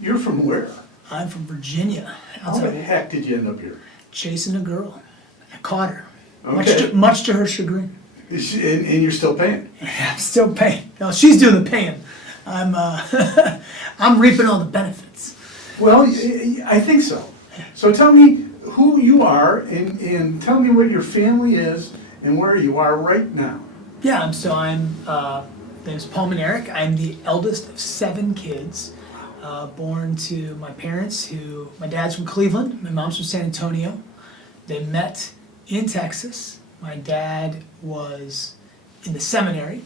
You're from where? I'm from Virginia. How the heck did you end up here? Chasing a girl. I caught her. Okay. Much to her chagrin. And you're still paying? I'm still paying. No, she's doing the paying. I'm I'm reaping all the benefits. Well, I think so. So tell me who you are and tell me what your family is and where you are right now. Yeah, I'm name's Paul Minarik. I'm the eldest of 7 kids, born to my parents my dad's from Cleveland, my mom's from San Antonio. They met in Texas. My dad was in the seminary,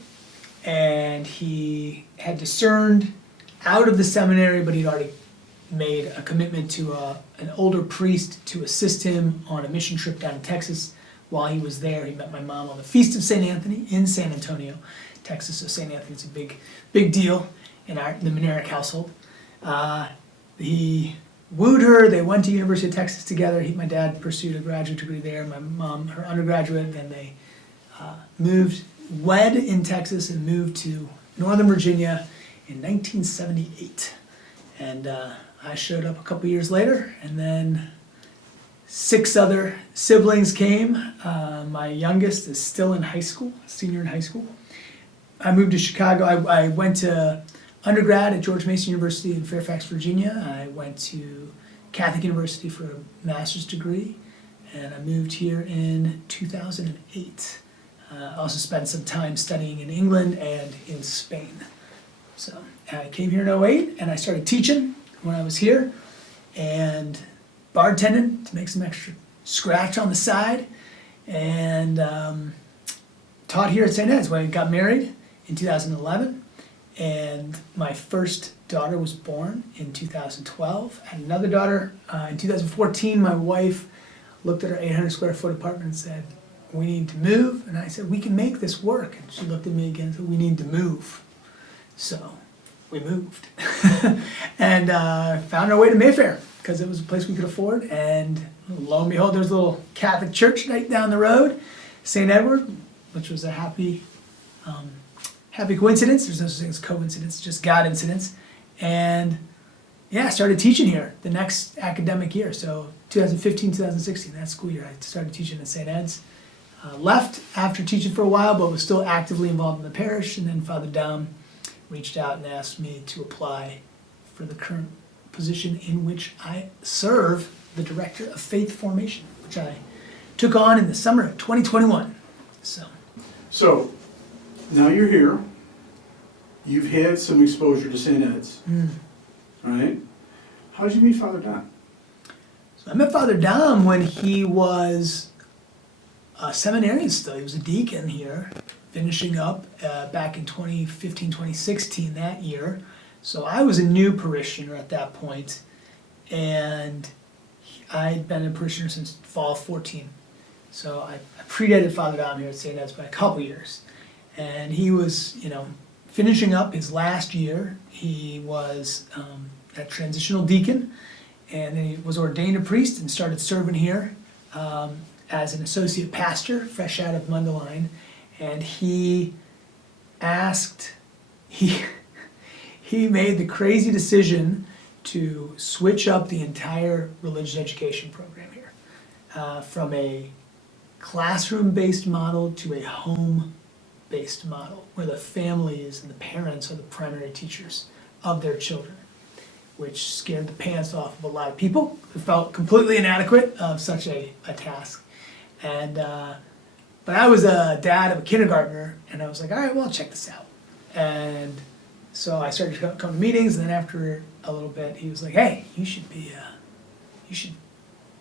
and he had discerned out of the seminary, but he'd already made a commitment to an older priest to assist him on a mission trip down to Texas. While he was there, he met my mom on the Feast of St. Anthony in San Antonio, Texas. So St. Anthony's a big deal in the Minarik household. He wooed her. They went to University of Texas together. My dad pursued a graduate degree there. My mom, her undergraduate. Then they wed in Texas and moved to Northern Virginia in 1978. And I showed up a couple years later, and then 6 other siblings came. My youngest is still in high school, senior in high school. I moved to Chicago. I went to undergrad at George Mason University in Fairfax, Virginia. I went to Catholic University for a master's degree, and I moved here in 2008. I also spent some time studying in England and in Spain. So I came here in 2008, and I started teaching when I was here, and bartending to make some extra scratch on the side, and taught here at St Eds. When I got married in 2011, and my first daughter was born in 2012. I had another daughter in 2014. My wife looked at her 800 square foot apartment and said, "We need to move." And I said, "We can make this work." And she looked at me again and said, "We need to move." So we moved and found our way to Mayfair because it was a place we could afford. And lo and behold, there's a little Catholic church right down the road, St. Edward, which was a happy coincidence. There's no such thing as coincidence, just God incidence. And yeah, I started teaching here the next academic year. So 2015, 2016, that school year, I started teaching at St. Eds. Left after teaching for a while, but was still actively involved in the parish. And then Father Dom reached out and asked me to apply for the current position in which I serve, the Director of Faith Formation, which I took on in the summer of 2021. So now you're here. You've had some exposure to St. Ed's, right? How did you meet Father Dom? So I met Father Dom when he was a seminarian still. He was a deacon here, finishing up back in 2015, 2016, that year. So I was a new parishioner at that point, and I'd been a parishioner since fall of 14. So I predated Father Dom here at St. Ed's by a couple years. And he was, finishing up his last year. He was a transitional deacon, and then he was ordained a priest and started serving here as an associate pastor, fresh out of Mundelein. And he made the crazy decision to switch up the entire religious education program here from a classroom-based model to a home-based model where the families and the parents are the primary teachers of their children, which scared the pants off of a lot of people who felt completely inadequate of such a task. And but I was a dad of a kindergartner, and I was like, all right, well, I'll check this out. And so I started to come to meetings, and then after a little bit, he was like, hey, you should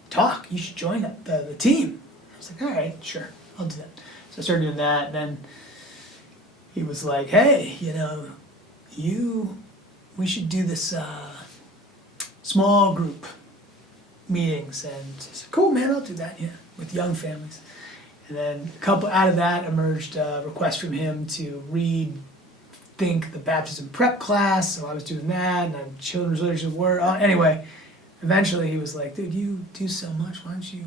talk, you should join the team. I was like, all right, sure, I'll do that. So I started doing that, and then he was like, hey, we should do this small group meetings. And I said, cool, man, I'll do that, with young families. And then a couple out of that emerged a request from him to rethink the baptism prep class. So I was doing that, and then children's literature word. Anyway, eventually he was like, dude, you do so much. Why don't you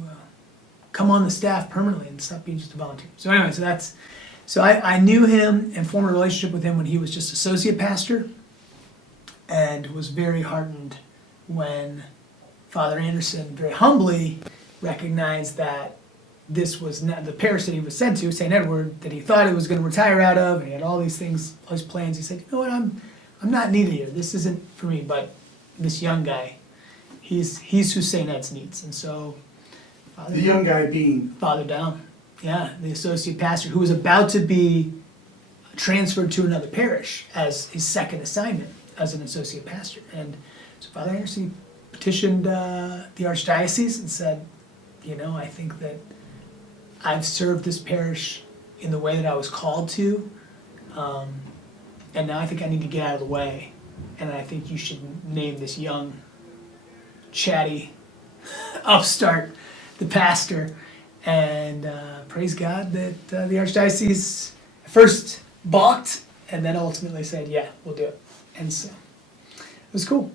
come on the staff permanently and stop being just a volunteer? So anyway, so I knew him and formed a relationship with him when he was just associate pastor. and was very heartened when Father Anderson very humbly recognized that this was not the parish that he was sent to, St. Edward, that he thought he was going to retire out of, and he had all these things, all these plans. He said, you know what, I'm not needed here. This isn't for me, but this young guy, he's who St. Eds needs. And so The young guy being, Father Down, yeah, the associate pastor who was about to be transferred to another parish as his second assignment as an associate pastor. And so Father Anderson petitioned the archdiocese and said, you know, I think that I've served this parish in the way that I was called to, and now I think I need to get out of the way, and I think you should name this young, chatty upstart the pastor. And praise God that the archdiocese first balked and then ultimately said, yeah, we'll do it. And so it was cool.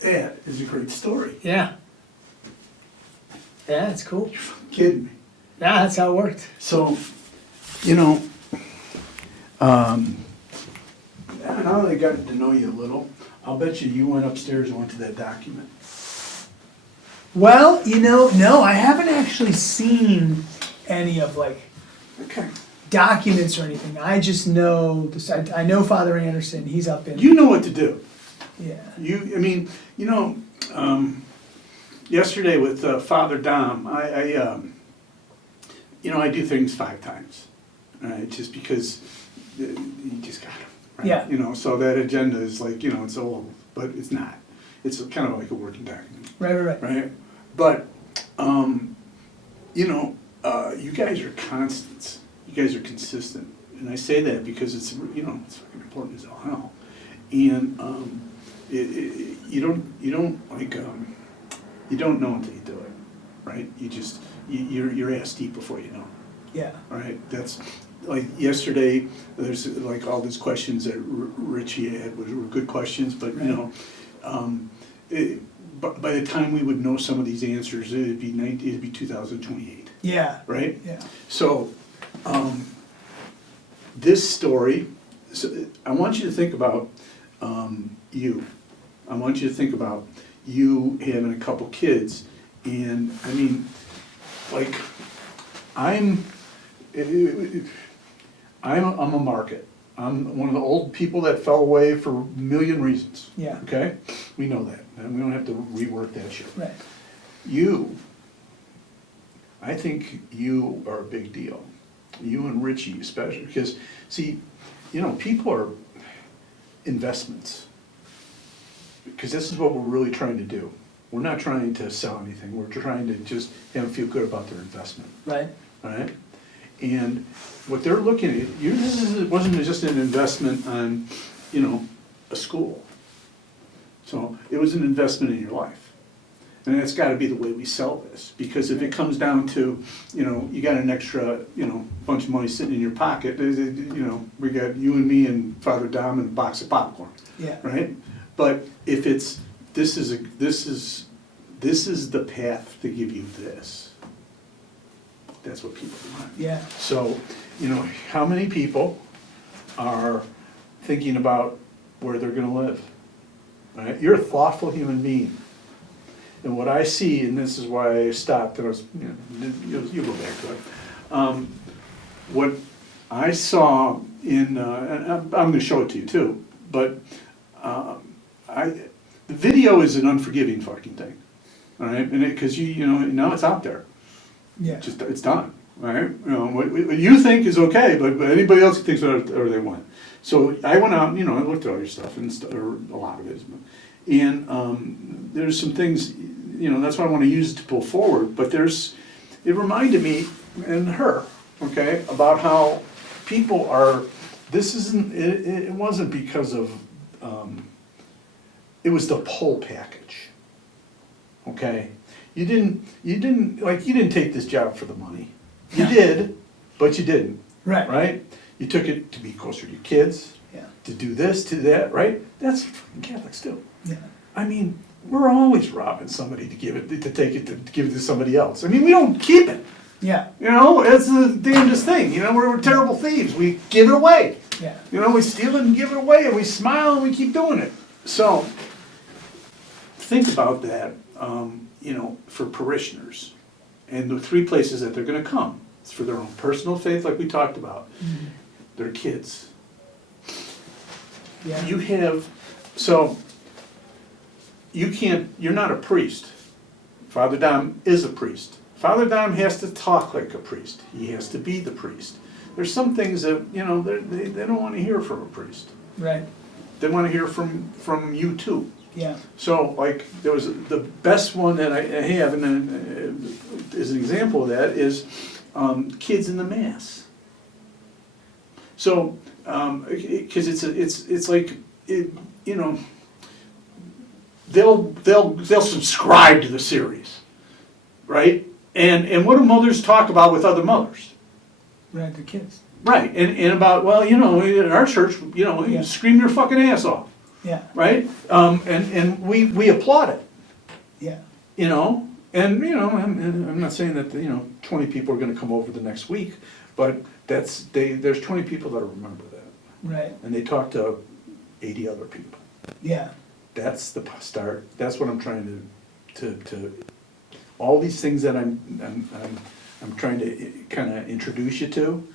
That is a great story. Yeah. Yeah, it's cool. Kidding me. Yeah, that's how it worked. So, you know, now that I got to know you a little, I'll bet you went upstairs and went to that document. Well, no, I haven't actually seen any of like Okay. documents or anything. I just know this. I know Father Anderson. He's up in. You know what to do. Yeah. Yesterday with Father Dom, I do things 5 times, right? Just because you just got them, right? Yeah. So that agenda is like, it's old, but it's not. It's kind of like a working document, Right. right? But, you guys are constants. You guys are consistent, and I say that because it's fucking important as all hell, and you don't know until you do it, right? You're ass deep before you know. Yeah. Right, that's, like, yesterday, there's like all these questions that Richie had, were good questions, but, Right. but by the time we would know some of these answers, it'd be 2028, Yeah. right? Yeah. So, this story, I want you to think about you. I want you to think about you having a couple kids, and I mean, like, I'm a market. I'm one of the old people that fell away for a million reasons. Yeah. Okay? We know that, and we don't have to rework that shit. Right. I think you are a big deal. You and Richie especially, because, see, people are investments. Because this is what we're really trying to do. We're not trying to sell anything, we're trying to just have them feel good about their investment, Right. all right? And what they're looking at, it wasn't just an investment on, a school. So it was an investment in your life. And that's gotta be the way we sell this, because if it comes down to, you got an extra, bunch of money sitting in your pocket, we got you and me and Father Dom and a box of popcorn, Yeah. right? But if this is the path to give you this, that's what people want. Yeah. So, how many people are thinking about where they're gonna live, right? You're a thoughtful human being. And what I see, and this is why I stopped, and I was, you'll go back to it. What I saw and I'm gonna show it to you too, but the video is an unforgiving fucking thing, all right? And because now it's out there. Yeah. It's done, right? What you think is okay, but anybody else thinks whatever they want. So I went out, I looked at all your stuff, or a lot of it, and there's some things, that's why I want to use it to pull forward. But it reminded me and her, okay, about how people are. This isn't. It wasn't because of. It was the pull package. Okay, you didn't take this job for the money. You did, but you didn't. Right. Right? You took it to be closer to your kids. Yeah. To do this, to that, right? That's what fucking Catholics do. Yeah. I mean, we're always robbing somebody to give it to somebody else. I mean, we don't keep it. Yeah. It's the damnedest thing. We're terrible thieves. We give it away. Yeah. We steal it and give it away, and we smile and we keep doing it. So, think about that, for parishioners. And the 3 places that they're gonna come. It's for their own personal faith, like we talked about. Mm-hmm. Their kids. Yeah. You're not a priest. Father Dom is a priest. Father Dom has to talk like a priest. He has to be the priest. There's some things that, they don't want to hear from a priest. Right. They want to hear from you too. Yeah. So, like, there was the best one that I have, and as an example of that, is kids in the Mass. So, because it's like, they'll subscribe to the series, right? And what do mothers talk about with other mothers? Right, the kids. Right, and about, in our church, you scream your fucking ass off. Yeah, right? And we applaud it, yeah, you know? And, you know, I'm not saying that, you know, 20 people are gonna come over the next week, but there's 20 people that'll remember that. right, And they talk to 80 other people. yeah, That's the start, that's what I'm trying to, all these things that I'm trying to kind of introduce you to,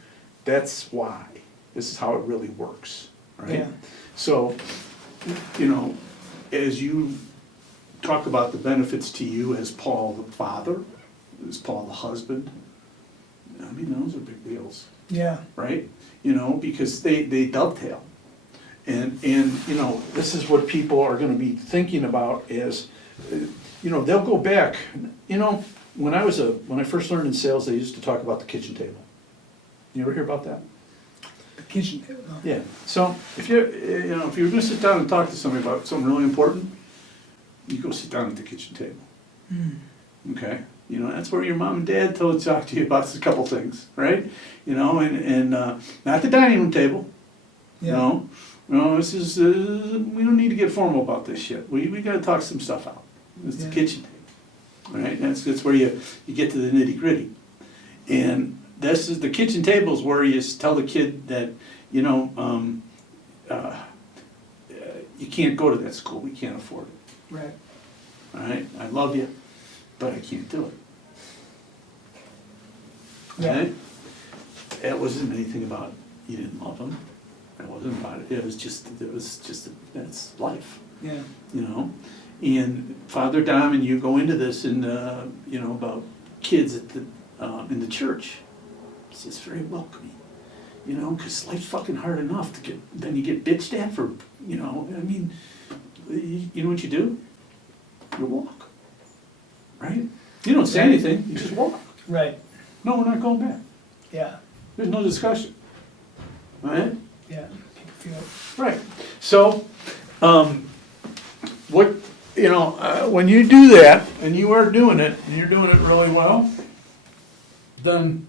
that's why. This is how it really works, right? Yeah. So, you know, as you talk about the benefits to you as Paul the father, as Paul the husband, I mean, those are big deals, yeah, right? You know, because they dovetail. And, you know, this is what people are gonna be thinking about is, you know, they'll go back, you know, when I first learned in sales, they used to talk about the kitchen table. You ever hear about that? the kitchen table, no. Yeah, so if you're gonna sit down and talk to somebody about something really important, you go sit down at the kitchen table. Okay? You know, that's where your mom and dad talk to you about a couple things, right? You know, and not the dining room table. Yeah. No, this is, we don't need to get formal about this shit. We gotta talk some stuff out. It's the Yeah. kitchen table, right? That's where you get to the nitty gritty. And this is, the kitchen table is where you tell the kid that, you know, you can't go to that school, we can't afford it, Right, all right? I love you, but I can't do it. yeah, Okay? It wasn't anything about you didn't love him. It wasn't about it. It was just that's life, yeah, you know. And Father Dom and you go into this and you know, about kids at the in the church. It's just very welcoming, you know, because life's fucking hard enough to then you get bitched at for, you know. I mean, you know what you do? You walk, right? You don't say Right. anything. You just walk. right, No, we're not going back. yeah, There's no discussion. Right? yeah, people feel it. Right. So, what, you know, when you do that, and you are doing it, and you're doing it really well, then